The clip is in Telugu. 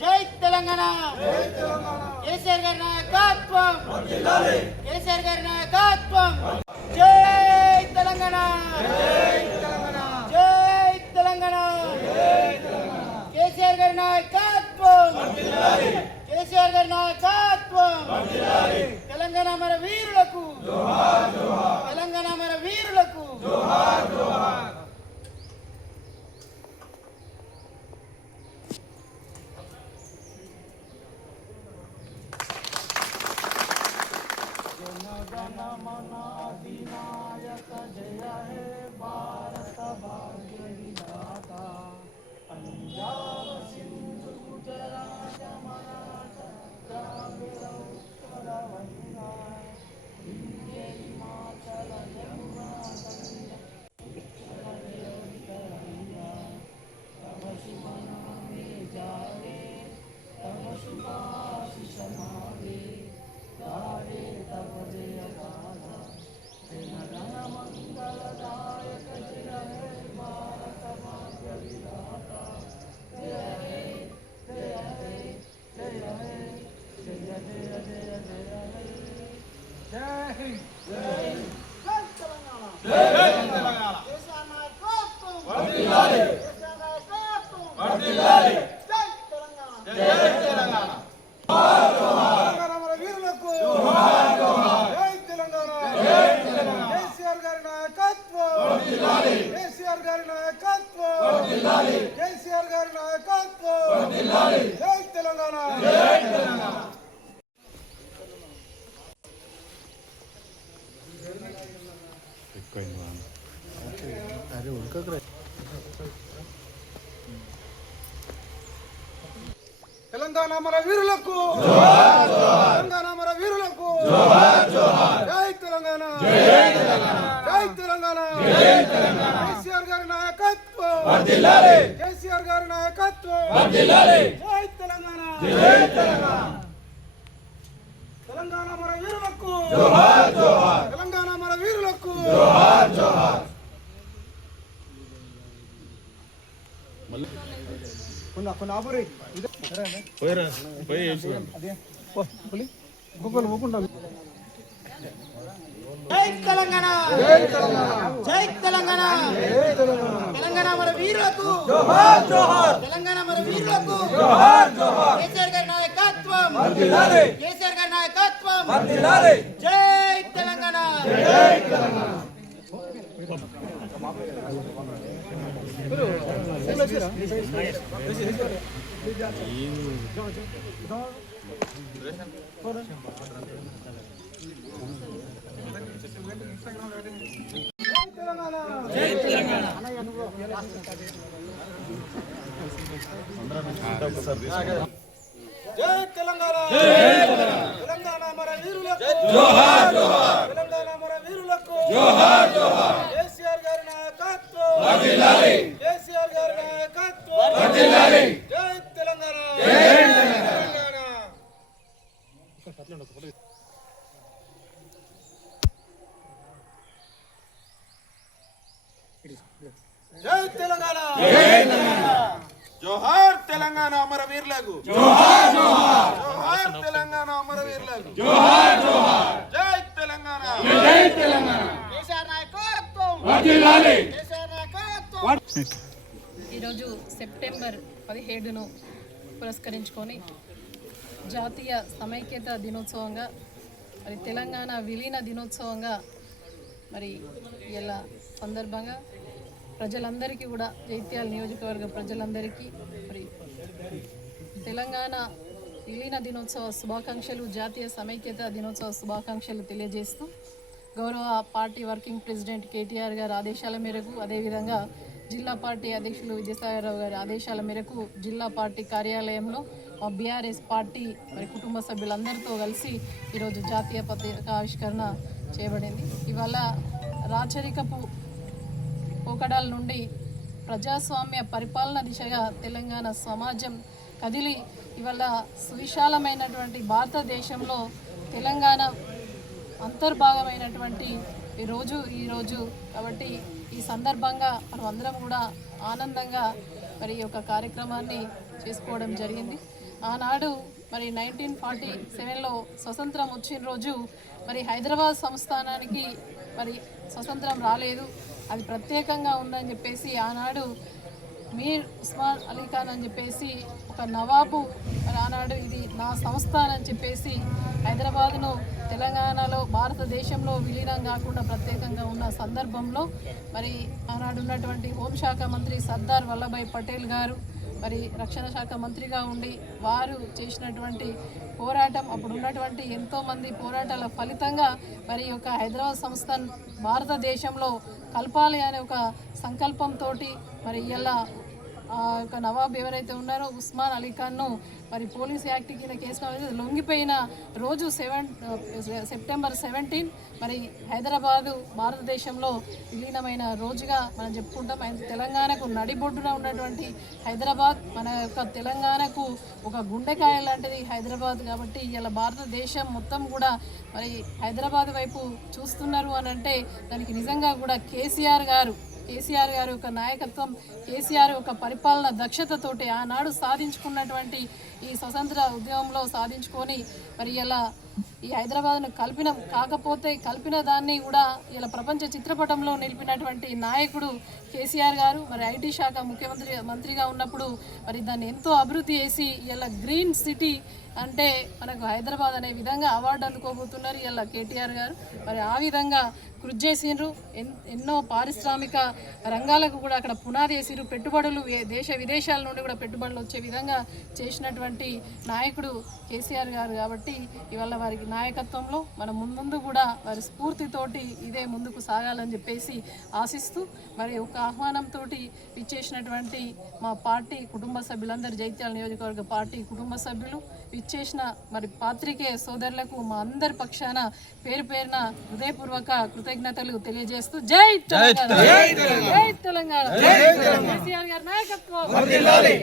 జై తెలంగాణ. కేసీఆర్ గారి నాయకత్వం. కేసీఆర్ గారి నాయకత్వం. జై తెలంగాణ. జై తెలంగాణ. కేసీఆర్ గారి నాయకత్వం. కేసీఆర్ గారి నాయకత్వం. తెలంగాణ మన వీరులకు. తెలంగాణ మన వీరులకు. తెలంగాణ మన వీరులకు. జై తెలంగాణ. జై తెలంగాణ. కేసీఆర్ గారి నాయకత్వం. కేసీఆర్ గారి నాయకత్వం. జై తెలంగాణ. తెలంగాణ మన వీరులకు. జోహార్ కొన్ని కొన్ని ఆపురి అదే పో, పులి. ఒక్కొక్కరు పోకుండా జై తెలంగాణ జై తెలంగాణ తెలంగాణ మన వీరులకు తెలంగాణ మన వీరులకు కేసీఆర్ గారి నాయకత్వం కేసీఆర్ గారి నాయకత్వం జై తెలంగాణ. జై తెలంగాణ. తెలంగాణ. మన వీరులకు. తెలంగాణ. మన వీరులకు కేసీఆర్ గారి నాయకత్వం. కేసీఆర్ గారి నాయకత్వం. జై తెలంగాణ. తెలంగాణ. జై తెలంగాణ. జోహార్ తెలంగాణ అమర వీరులకు. జోహార్ తెలంగాణ అమర వీరులకు. జై తెలంగాణ. కేసీఆర్ నాయకత్వం ఈరోజు సెప్టెంబర్ పదిహేడును పురస్కరించుకొని జాతీయ సమైక్యత దినోత్సవంగా మరి తెలంగాణ విలీన దినోత్సవంగా మరి ఇలా సందర్భంగా ప్రజలందరికీ కూడా జైత్యాల నియోజకవర్గ ప్రజలందరికీ మరి తెలంగాణ విలీన దినోత్సవ శుభాకాంక్షలు జాతీయ సమైక్యత దినోత్సవ శుభాకాంక్షలు తెలియజేస్తూ గౌరవ పార్టీ వర్కింగ్ ప్రెసిడెంట్ కేటీఆర్ గారి ఆదేశాల మేరకు అదేవిధంగా జిల్లా పార్టీ అధ్యక్షులు విజయసాయిరావు గారి ఆదేశాల మేరకు జిల్లా పార్టీ కార్యాలయంలో మా బీఆర్ఎస్ పార్టీ మరి కుటుంబ సభ్యులందరితో కలిసి ఈరోజు జాతీయ పతాక ఆవిష్కరణ చేయబడింది. ఇవాళ రాచరికపు పోకడాల నుండి ప్రజాస్వామ్య పరిపాలన దిశగా తెలంగాణ సమాజం కదిలి ఇవాళ సువిశాలమైనటువంటి భారతదేశంలో తెలంగాణ అంతర్భాగమైనటువంటి ఈ రోజు ఈరోజు కాబట్టి ఈ సందర్భంగా మనం అందరం కూడా ఆనందంగా మరి ఈ యొక్క కార్యక్రమాన్ని చేసుకోవడం జరిగింది. ఆనాడు మరి నైన్టీన్ ఫార్టీ సెవెన్లో స్వతంత్రం వచ్చిన రోజు మరి హైదరాబాద్ సంస్థానానికి మరి స్వతంత్రం రాలేదు. అది ప్రత్యేకంగా ఉందని చెప్పేసి ఆనాడు మీర్ ఉస్మాన్ అలీ ఖాన్ అని చెప్పేసి ఒక నవాబు మరి ఆనాడు ఇది నా సంస్థ అని చెప్పేసి హైదరాబాద్ను తెలంగాణలో భారతదేశంలో విలీనం కాకుండా ప్రత్యేకంగా ఉన్న సందర్భంలో మరి ఆనాడు ఉన్నటువంటి హోంశాఖ మంత్రి సర్దార్ వల్లభాయ్ పటేల్ గారు మరి రక్షణ శాఖ మంత్రిగా ఉండి వారు చేసినటువంటి పోరాటం అప్పుడు ఉన్నటువంటి ఎంతోమంది పోరాటాల ఫలితంగా మరి యొక్క హైదరాబాద్ సంస్థ భారతదేశంలో కలపాలి అనే ఒక సంకల్పంతో మరి ఇలా ఆ యొక్క నవాబ్ ఎవరైతే ఉన్నారో ఉస్మాన్ అలీ ఖాన్ను మరి పోలీస్ యాక్ట్ కింద కేసు లొంగిపోయిన రోజు సెవెన్ సెప్టెంబర్ సెవెంటీన్ మరి హైదరాబాదు భారతదేశంలో విలీనమైన రోజుగా మనం చెప్పుకుంటాం. ఆయన తెలంగాణకు నడిబొడ్డున ఉన్నటువంటి హైదరాబాద్ మన యొక్క తెలంగాణకు ఒక గుండెకాయ లాంటిది హైదరాబాద్ కాబట్టి ఇలా భారతదేశం మొత్తం కూడా మరి హైదరాబాద్ వైపు చూస్తున్నారు అని అంటే దానికి నిజంగా కూడా కేసీఆర్ గారు కేసీఆర్ గారి యొక్క నాయకత్వం కేసీఆర్ యొక్క పరిపాలన దక్షతతోటి ఆనాడు సాధించుకున్నటువంటి ఈ స్వతంత్ర ఉద్యమంలో సాధించుకొని మరి ఇలా ఈ హైదరాబాద్ను కల్పిన కాకపోతే కల్పిన దాన్ని కూడా ఇలా ప్రపంచ చిత్రపటంలో నిలిపినటువంటి నాయకుడు కేసీఆర్ గారు మరి ఐటీ శాఖ ముఖ్యమంత్రి మంత్రిగా ఉన్నప్పుడు మరి దాన్ని ఎంతో అభివృద్ధి చేసి ఇలా గ్రీన్ సిటీ అంటే మనకు హైదరాబాద్ అనే విధంగా అవార్డు అందుకోబోతున్నారు ఇలా కేటీఆర్ గారు. మరి ఆ విధంగా కృషి చేసిండ్రు. ఎన్- ఎన్నో పారిశ్రామిక రంగాలకు కూడా అక్కడ పునాది వేసిరు పెట్టుబడులు దేశ విదేశాల నుండి కూడా పెట్టుబడులు వచ్చే విధంగా చేసినటువంటి నాయకుడు కేసీఆర్ గారు కాబట్టి ఇవాళ వారికి నాయకత్వంలో మనం ముందు కూడా వారి స్ఫూర్తితోటి ఇదే ముందుకు సాగాలని చెప్పేసి ఆశిస్తూ మరి ఒక ఆహ్వానంతో ఇచ్చేసినటువంటి మా పార్టీ కుటుంబ సభ్యులందరూ జైత్యాల నియోజకవర్గ పార్టీ కుటుంబ సభ్యులు ఇచ్చేసిన మరి పాత్రికేయ సోదరులకు మా అందరి పక్షాన పేరు పేరున హృదయపూర్వక కృతజ్ఞతలు తెలియజేస్తూ జై తెలంగాణ. జై తెలంగాణ. కేసీఆర్ గారి నాయకత్వం.